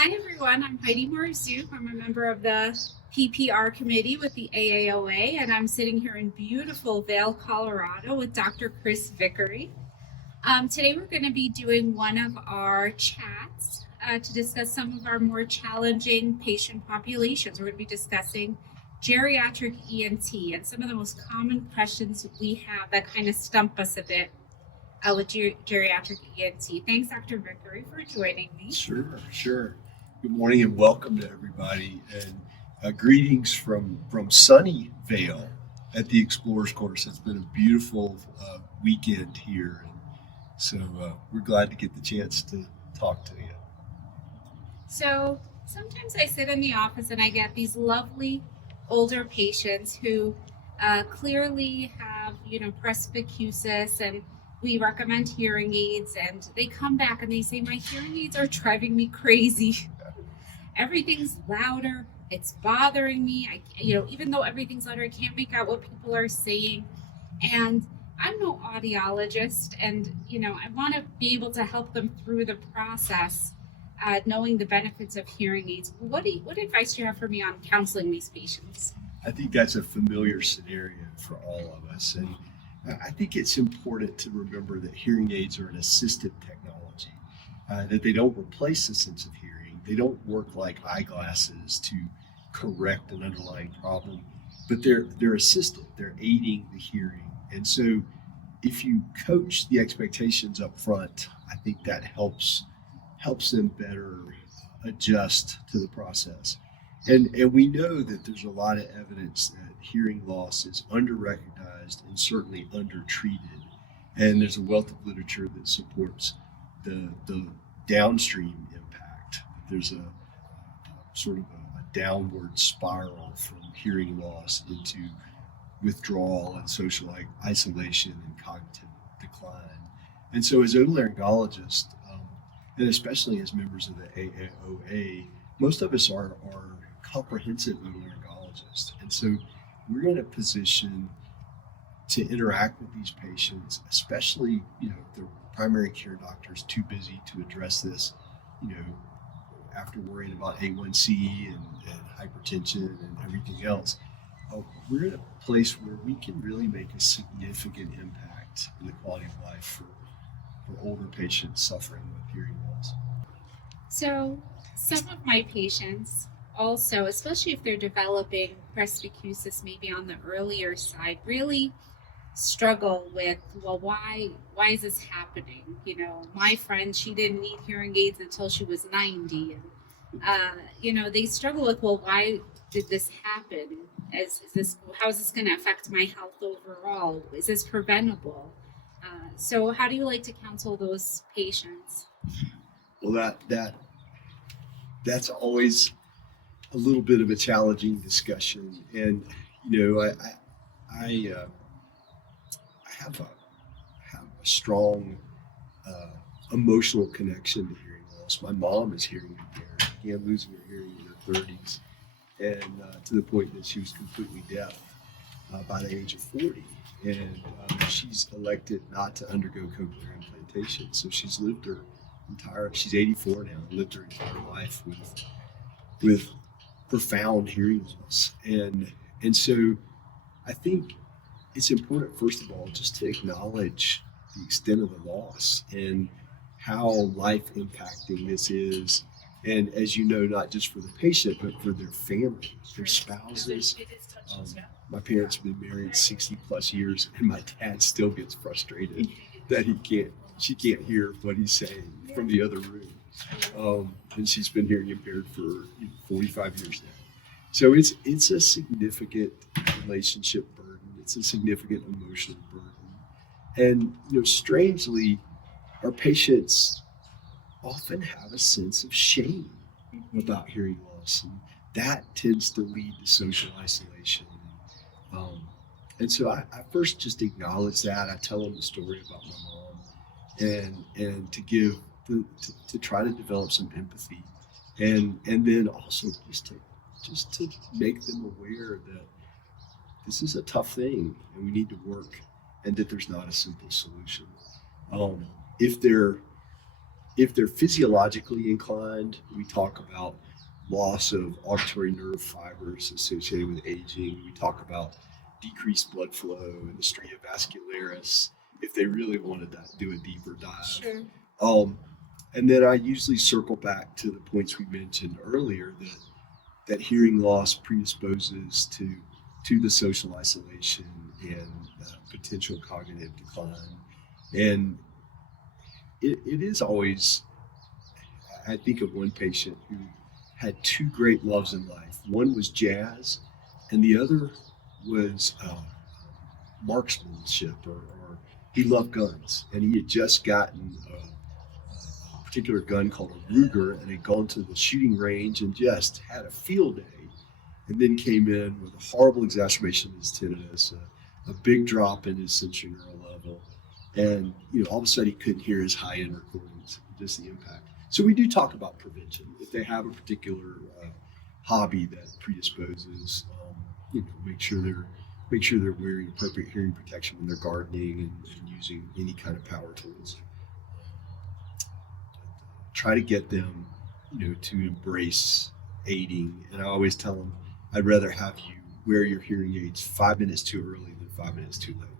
Hi everyone, I'm Haidy Marzouk. I'm a member of the PPR committee with the AAOA, and I'm sitting here in beautiful Vail, Colorado with Dr. Chris Vickery. Today we're going to be doing one of our chats to discuss some of our more challenging patient populations. We're going to be discussing geriatric ENT and some of the most common questions we have that kind of stump us a bit with geriatric ENT. Thanks, Dr. Vickery, for joining me. Sure. Good morning and welcome to everybody, and greetings from sunny Vail at the Explorers Course. It's been a beautiful weekend here, and so we're glad to get the chance to talk to you. So sometimes I sit in the office and I get these lovely older patients who clearly have, presbycusis, and we recommend hearing aids, and they come back and they say, my hearing aids are driving me crazy. Everything's louder. It's bothering me. Even though everything's louder, I can't make out what people are saying. And I'm no audiologist, and I want to be able to help them through the process, knowing the benefits of hearing aids. What advice do you have for me on counseling these patients? I think that's a familiar scenario for all of us, and I think it's important to remember that hearing aids are an assistive technology, that they don't replace the sense of hearing. They don't work like eyeglasses to correct an underlying problem, but they're assistive. They're aiding the hearing. And so if you coach the expectations up front, I think that helps them better adjust to the process. And we know that there's a lot of evidence that hearing loss is under-recognized and certainly under-treated. And there's a wealth of literature that supports the downstream impact. There's a sort of a downward spiral from hearing loss into withdrawal and social isolation and cognitive decline. And so as otolaryngologists, and especially as members of the AAOA, most of us are comprehensive otolaryngologists. And so we're in a position to interact with these patients, especially, if the primary care doctor is too busy to address this, after worrying about A1C and hypertension and everything else. We're in a place where we can really make a significant impact in the quality of life for older patients suffering with hearing loss. So some of my patients also, especially if they're developing presbycusis maybe on the earlier side, really struggle with, well, why is this happening? My friend, she didn't need hearing aids until she was 90. And, they struggle with, well, why did this happen? How is this going to affect my health overall? Is this preventable? So how do you like to counsel those patients? Well, that's always a little bit of a challenging discussion. And, I have a strong emotional connection to hearing loss. My mom is hearing impaired, began losing her hearing in her 30s, and to the point that she was completely deaf by the age of 40. And she's elected not to undergo cochlear implantation. So she's lived her she's 84 now, lived her entire life with profound hearing loss. And so I think it's important, first of all, just to acknowledge the extent of the loss and how life impacting this is. And as you know, not just for the patient, but for their family, their spouses. My parents have been married 60 plus years, and my dad still gets frustrated that she can't hear what he's saying from the other room. And she's been hearing impaired for 45 years now. So it's a significant relationship burden. It's a significant emotional burden. And, strangely, our patients often have a sense of shame about hearing loss. And that tends to lead to social isolation. And so I first just acknowledge that. I tell them the story about my mom and to try to develop some empathy. And then also just to make them aware that this is a tough thing and we need to work, and that there's not a simple solution. If If they're physiologically inclined, we talk about loss of auditory nerve fibers associated with aging. We talk about decreased blood flow and the stria vascularis if they really want to do a deeper dive. Sure. And then I usually circle back to the points we mentioned earlier that hearing loss predisposes to the social isolation and potential cognitive decline. And it is always, I think of one patient who had two great loves in life. One was jazz, and the other was marksmanship, or he loved guns. And he had just gotten a particular gun called a Ruger and had gone to the shooting range and just had a field day. And then came in with a horrible exacerbation of his tinnitus, a big drop in his sensory neural level. And all of a sudden he couldn't hear his high-end recordings, just the impact. So we do talk about prevention. If they have a particular hobby that predisposes, make sure they're wearing appropriate hearing protection when they're gardening and using any kind of power tools. Try to get them, to embrace aiding. And I always tell them, I'd rather have you wear your hearing aids 5 minutes too early than 5 minutes too late.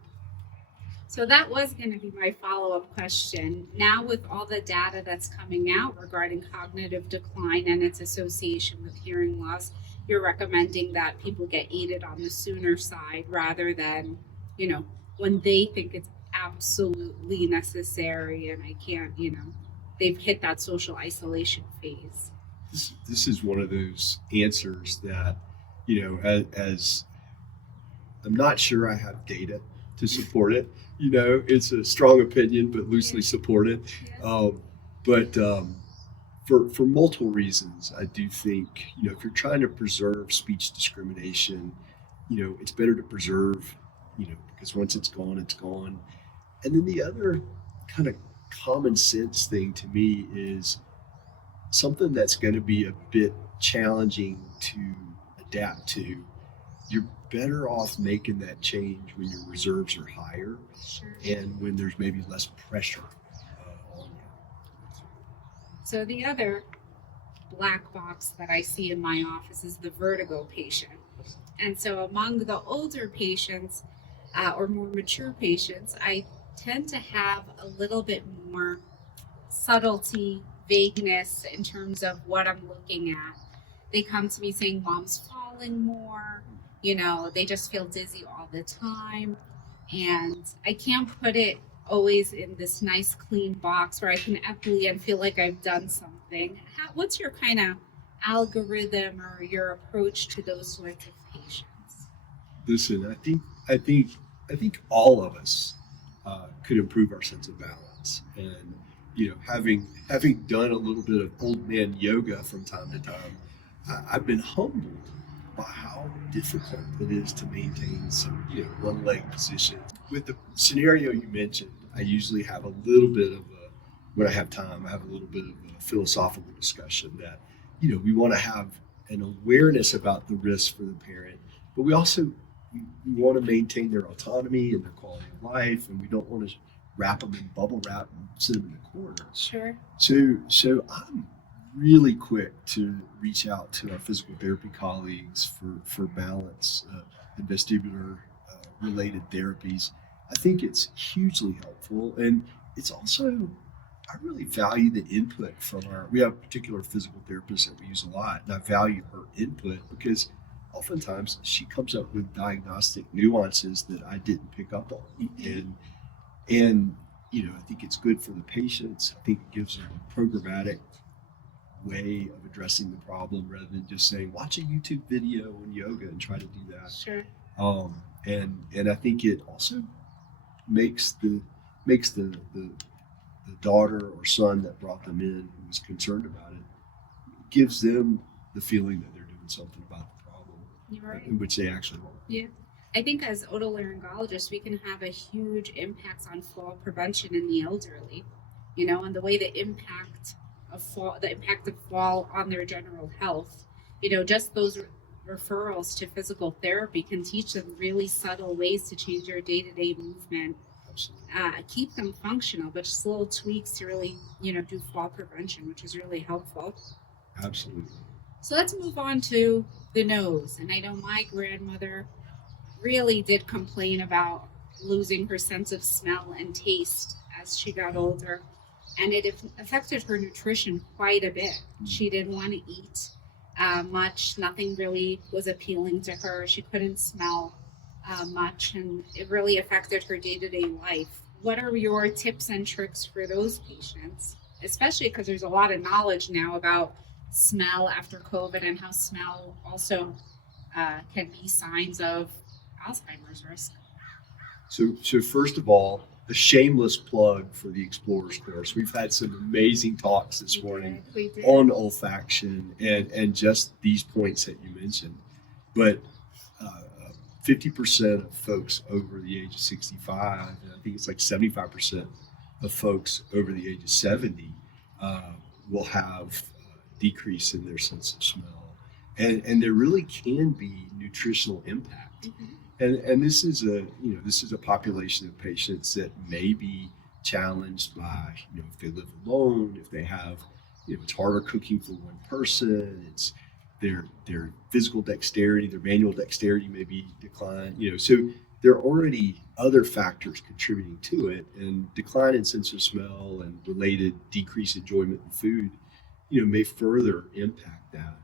So that was going to be my follow-up question. Now, with all the data that's coming out regarding cognitive decline and its association with hearing loss, you're recommending that people get aided on the sooner side rather than, when they think it's absolutely necessary and I can't, they've hit that social isolation phase. This is one of those answers that, as I'm not sure I have data to support it. It's a strong opinion, but loosely supported. Yeah. But for multiple reasons, I do think, if you're trying to preserve speech discrimination, it's better to preserve, because once it's gone, it's gone. And then the other kind of common sense thing to me is something that's going to be a bit challenging to adapt to. You're better off making that change when your reserves are higher. Sure. And when there's maybe less pressure on you. So the other black box that I see in my office is the vertigo patient. And so among the older patients or more mature patients, I tend to have a little bit more subtlety, vagueness in terms of what I'm looking at. They come to me saying, Mom's falling more. They just feel dizzy all the time. And I can't put it always in this nice, clean box where I can equity and feel like I've done something. What's your kind of algorithm or your approach to those sorts of patients? Listen, I think all of us could improve our sense of balance. And, having done a little bit of old man yoga from time to time, I've been humbled by how difficult it is to maintain some, one leg position. With the scenario you mentioned, I usually have a little bit of when I have time, I have a little bit of a philosophical discussion that, we want to have an awareness about the risk for the parent, but we also we want to maintain their autonomy and their quality of life, and we don't want to wrap them in bubble wrap and sit them in the corner. Sure. So I'm really quick to reach out to our physical therapy colleagues for balance and vestibular related therapies. I think it's hugely helpful, and it's also, I really value the input from we have a particular physical therapist that we use a lot, and I value her input because oftentimes she comes up with diagnostic nuances that I didn't pick up on. And I think it's good for the patients. I think it gives them a programmatic way of addressing the problem rather than just saying, watch a YouTube video on yoga and try to do that. Sure. And I think it also makes the daughter or son that brought them in, who was concerned about it, gives them the feeling that they're doing something about the problem. You're right. In which they actually want. Yeah. I think as otolaryngologists, we can have a huge impact on fall prevention in the elderly, and the way the impact of fall on their general health, just those referrals to physical therapy can teach them really subtle ways to change their day-to-day movement. Absolutely. keep them functional, but just little tweaks to really, do fall prevention, which is really helpful. Absolutely. So let's move on to the nose. And I know my grandmother really did complain about losing her sense of smell and taste as she got older. And it affected her nutrition quite a bit. She didn't want to eat much. Nothing really was appealing to her. She couldn't smell much, and it really affected her day-to-day life. What are your tips and tricks for those patients? Especially because there's a lot of knowledge now about smell after COVID and how smell also can be signs of Alzheimer's risk. So first of all, a shameless plug for the Explorers course. We've had some amazing talks this morning on olfaction and just these points that you mentioned. But 50% of folks over the age of 65, and I think it's like 75% of folks over the age of 70 will have a decrease in their sense of smell. And there really can be nutritional impact. Mm-hmm. And this is a population of patients that may be challenged by, if they live alone, if they have, it's harder cooking for one person, it's their physical dexterity, their manual dexterity may be declined, so there are already other factors contributing to it, and decline in sense of smell and related decreased enjoyment in food, may further impact that.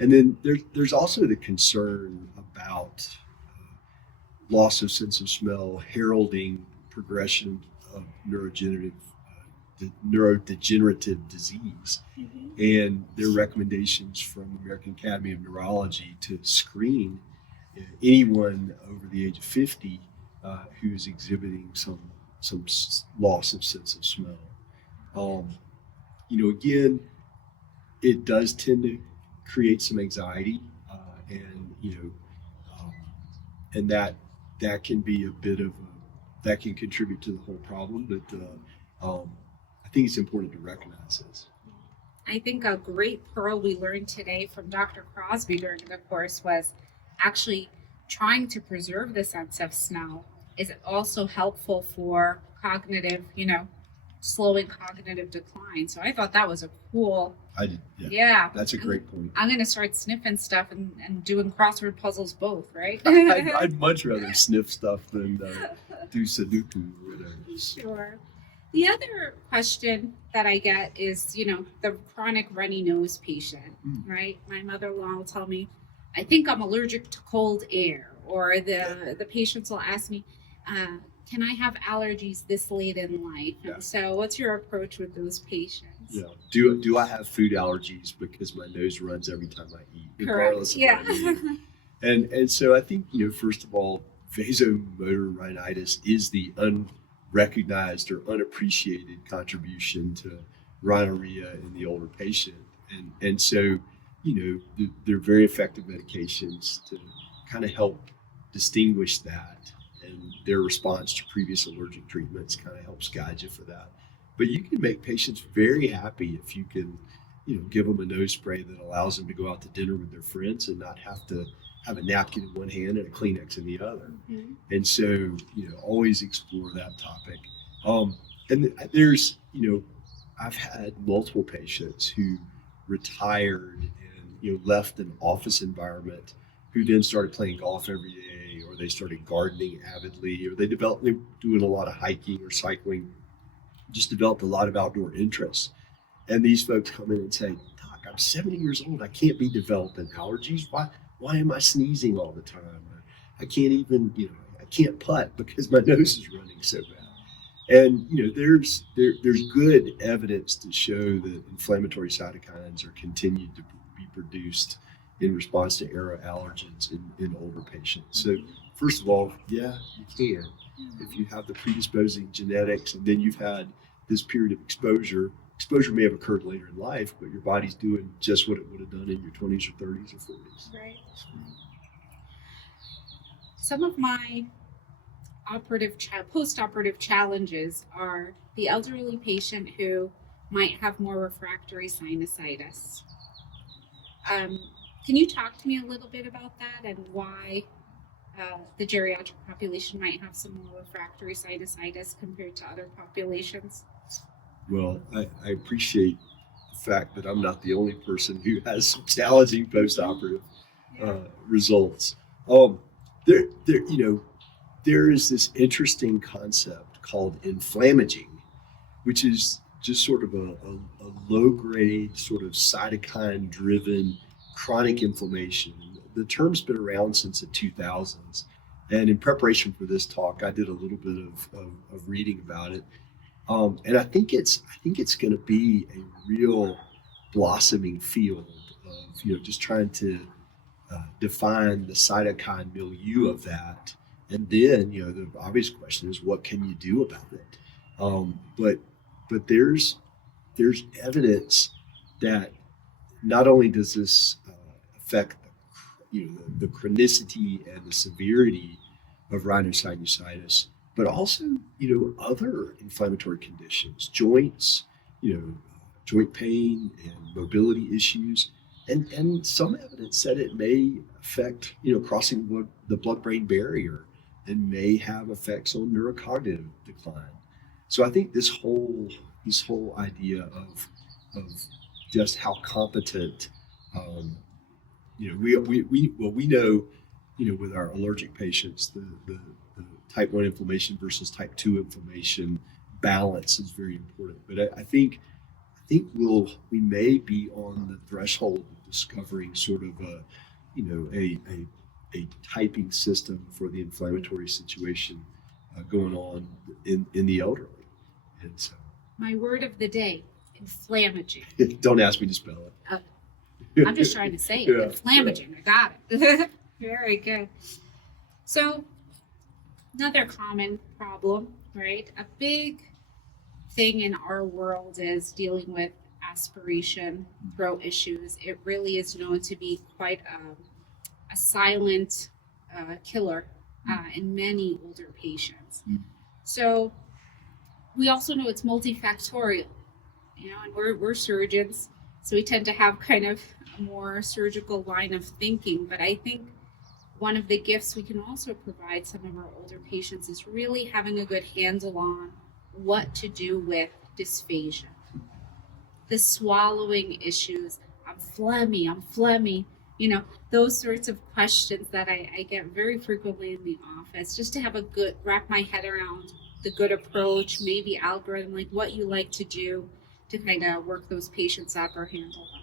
And then there's also the concern about loss of sense of smell heralding progression of neurodegenerative disease. Mm-hmm. And there are recommendations from the American Academy of Neurology to screen anyone over the age of 50 who's exhibiting some loss of sense of smell. Again, it does tend to create some anxiety, and that can be a bit of that can contribute to the whole problem. But I think it's important to recognize this. I think a great pearl we learned today from Dr. Crosby during the course was actually trying to preserve the sense of smell is also helpful for cognitive, slowing cognitive decline. So I thought that was a cool. I did. Yeah. That's a great point. I'm going to start sniffing stuff and doing crossword puzzles both, right? I'd much rather sniff stuff than do Sudoku or whatever. Sure. The other question that I get is, the chronic runny nose patient, right? My mother-in-law will tell me, I think I'm allergic to cold air. Or the patients will ask me, can I have allergies this late in life? Yeah. And so what's your approach with those patients? Yeah. Do I have food allergies because my nose runs every time I eat? Correct. Yeah. And so I think, first of all, vasomotor rhinitis is the unrecognized or unappreciated contribution to rhinorrhea in the older patient. And so, they're very effective medications to kind of help distinguish that, and their response to previous allergic treatments kind of helps guide you for that. But you can make patients very happy if you can, give them a nose spray that allows them to go out to dinner with their friends and not have to have a napkin in one hand and a Kleenex in the other. Mm-hmm. And so, always explore that topic. And there's, I've had multiple patients who retired and, left an office environment who then started playing golf every day, or they started gardening avidly, or they doing a lot of hiking or cycling, just developed a lot of outdoor interests. And these folks come in and say, Doc, I'm 70 years old. I can't be developing allergies. Why am I sneezing all the time? I can't even, I can't putt because my nose is running so bad. And, there's good evidence to show that inflammatory cytokines are continued to be produced in response to aero allergens in older patients. So first of all, yeah, you can. If you have the predisposing genetics and then you've had this period of exposure may have occurred later in life, but your body's doing just what it would have done in your 20s or 30s or 40s. Right. Some of my post-operative challenges are the elderly patient who might have more refractory sinusitis. Can you talk to me a little bit about that and why the geriatric population might have some more refractory sinusitis compared to other populations? Well, I appreciate the fact that I'm not the only person who has some challenging post-operative results. There is this interesting concept called inflammaging, which is just sort of a low-grade, sort of cytokine-driven chronic inflammation. The term's been around since the 2000s, and in preparation for this talk, I did a little bit of reading about it, and I think it's going to be a real blossoming field of just trying to define the cytokine milieu of that, and then the obvious question is what can you do about it? But there's evidence that not only does this affect the chronicity and the severity of rhinosinusitis, but also other inflammatory conditions, joints, joint pain and mobility issues, and some evidence that it may affect crossing the blood-brain barrier and may have effects on neurocognitive decline. So I think this whole idea of just how competent we know with our allergic patients the type 1 inflammation versus type 2 inflammation balance is very important. But I think we may be on the threshold of discovering sort of a typing system for the inflammatory situation going on in the elderly. And so, my word of the day, inflammaging. Don't ask me to spell it. I'm just trying to say it. Yeah, inflammaging. Yeah. I got it. Very good. So, another common problem, right? A big thing in our world is dealing with aspiration, throat issues. It really is known to be quite a silent killer in many older patients. So we also know it's multifactorial, and we're surgeons, so we tend to have kind of a more surgical line of thinking. But I think one of the gifts we can also provide some of our older patients is really having a good handle on what to do with dysphagia. The swallowing issues, I'm phlegmy, those sorts of questions that I get very frequently in the office, just to have wrap my head around the good approach, maybe algorithm, like what you like to do to kind of work those patients up or handle them.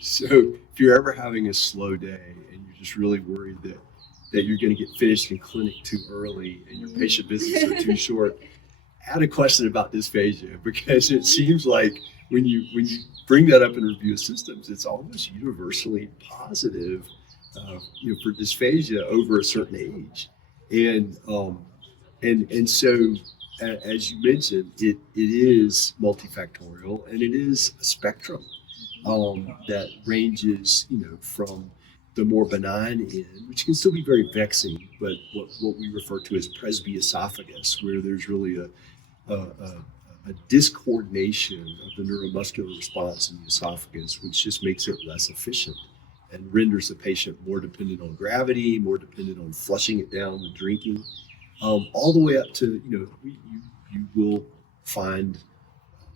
So if you're ever having a slow day and you're just really worried that you're going to get finished in clinic too early and your patient visits are too short, add a question about dysphagia, because it seems like when you bring that up in review of systems, it's almost universally positive, for dysphagia over a certain age, and so as you mentioned, it is multifactorial, and it is a spectrum that ranges, from the more benign end, which can still be very vexing, but what we refer to as presbyesophagus, where there's really a discoordination of the neuromuscular response in the esophagus, which just makes it less efficient and renders the patient more dependent on gravity, more dependent on flushing it down with drinking, all the way up to, you will find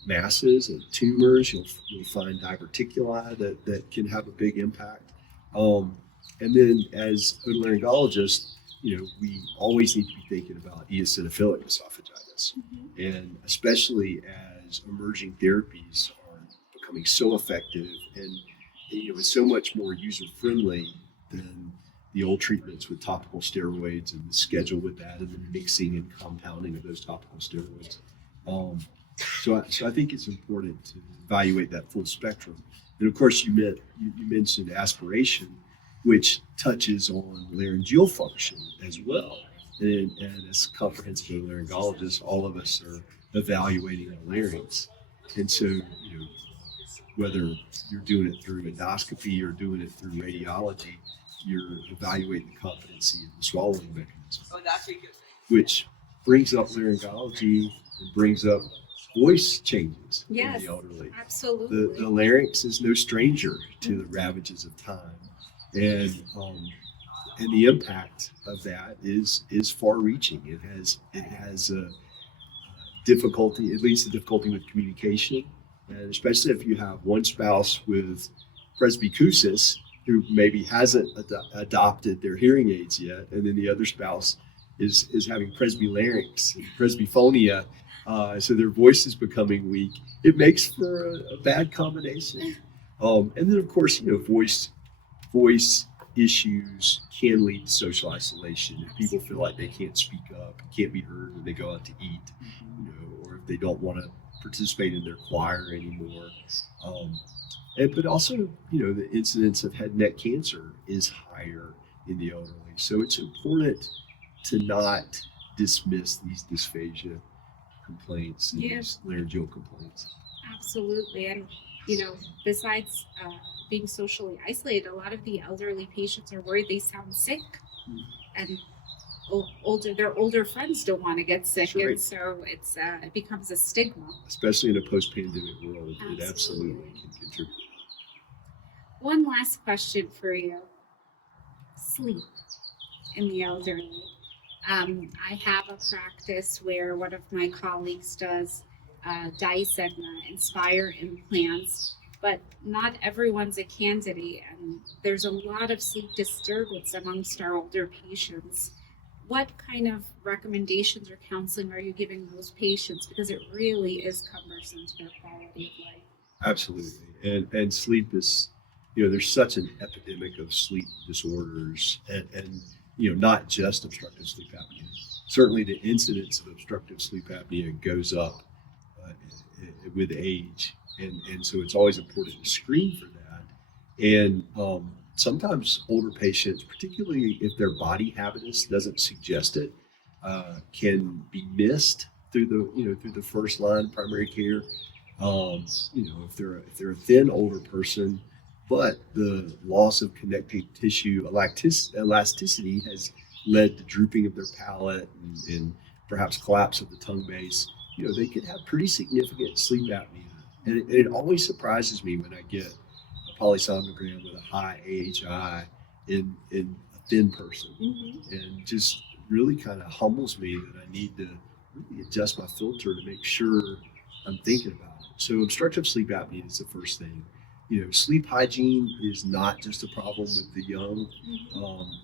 masses and tumors, you'll find diverticuli that can have a big impact. And then as otolaryngologists, we always need to be thinking about eosinophilic esophagitis. And especially as emerging therapies are becoming so effective and it's so much more user-friendly than the old treatments with topical steroids and the schedule with that and the mixing and compounding of those topical steroids. So I think it's important to evaluate that full spectrum. And of course, you mentioned aspiration, which touches on laryngeal function as well. And as comprehensive otolaryngologists, all of us are evaluating the larynx. And so, whether you're doing it through endoscopy or doing it through radiology, you're evaluating the competency of the swallowing mechanism, which brings up laryngology and brings up voice changes in the elderly. Absolutely. The larynx is no stranger to the ravages of time. And and the impact of that is far-reaching. It has difficulty. It leads to difficulty with communication, and especially if you have one spouse with presbycusis who maybe hasn't adopted their hearing aids yet, and then the other spouse is having presbylarynx and presbyphonia, so their voice is becoming weak. It makes for a bad combination. And then, of course, voice issues can lead to social isolation. If people feel like they can't speak up, can't be heard when they go out to eat, or if they don't want to participate in their choir anymore. But also, the incidence of head and neck cancer is higher in the elderly. So it's important to not dismiss these dysphagia complaints and these laryngeal complaints. Absolutely. And, besides being socially isolated, a lot of the elderly patients are worried they sound sick. And their older friends don't want to get sick. Right. And so it becomes a stigma. Especially in a post-pandemic world, it absolutely can contribute. One last question for you. Sleep in the elderly. I have a practice where one of my colleagues does DICE and Inspire implants, but not everyone's a candidate, and there's a lot of sleep disturbance amongst our older patients. What kind of recommendations or counseling are you giving those patients? Because it really is cumbersome to their quality of life. Absolutely. And sleep is, there's such an epidemic of sleep disorders and not just obstructive sleep apnea. Certainly the incidence of obstructive sleep apnea goes up with age. And so it's always important to screen for that. And sometimes older patients, particularly if their body habitus doesn't suggest it, can be missed through the first line primary care. If they're a thin older person, but the loss of connective tissue elasticity has led to drooping of their palate and perhaps collapse of the tongue base, they could have pretty significant sleep apnea. And it always surprises me when I get a polysomnogram with a high AHI in a thin person. And just really kind of humbles me that I need to really adjust my filter to make sure I'm thinking about it. So obstructive sleep apnea is the first thing. Sleep hygiene is not just a problem with the young.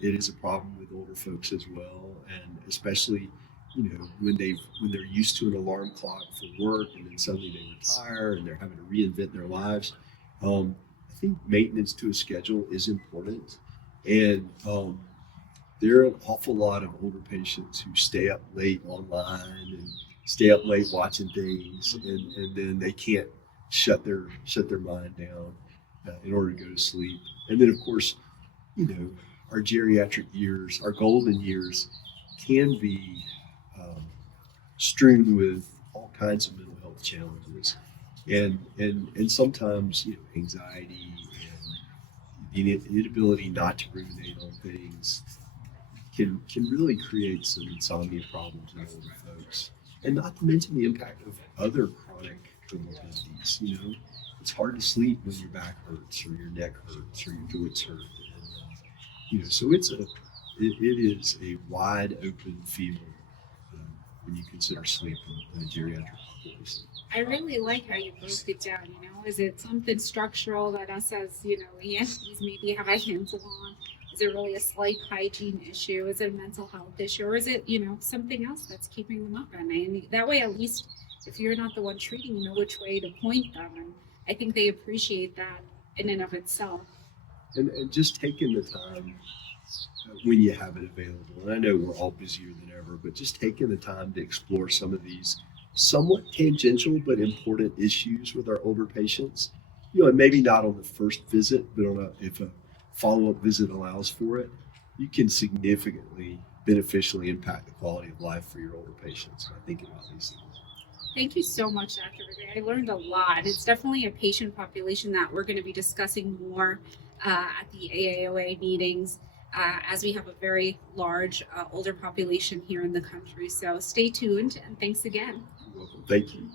It is a problem with older folks as well, and especially when they're used to an alarm clock for work, and then suddenly they retire and they're having to reinvent their lives. I think maintenance to a schedule is important, and there are an awful lot of older patients who stay up late online and stay up late watching things, and then they can't shut their mind down in order to go to sleep. And then, of course, our geriatric years, our golden years, can be strewn with all kinds of mental health challenges, and sometimes anxiety and the inability not to ruminate on things can really create some insomnia problems in older folks, and not to mention the impact of other chronic comorbidities. It's hard to sleep when your back hurts or your neck hurts or your joints hurt, and so it is a wide open field when you consider sleep in a geriatric population. I really like how you broke it down. Is it something structural that us as ENTs maybe have a handle on? Is it really a sleep hygiene issue? Is it a mental health issue, or is it something else that's keeping them up at night? And that way, at least if you're not the one treating, you know which way to point them. And I think they appreciate that in and of itself. And just taking the time when you have it available. And I know we're all busier than ever, but just taking the time to explore some of these somewhat tangential but important issues with our older patients. And maybe not on the first visit, but if a follow-up visit allows for it, you can significantly beneficially impact the quality of life for your older patients by thinking about these things. Thank you so much, Dr. Vickery. I learned a lot. It's definitely a patient population that we're going to be discussing more at the AAOA meetings, as we have a very large older population here in the country. So stay tuned, and thanks again. You're welcome. Thank you.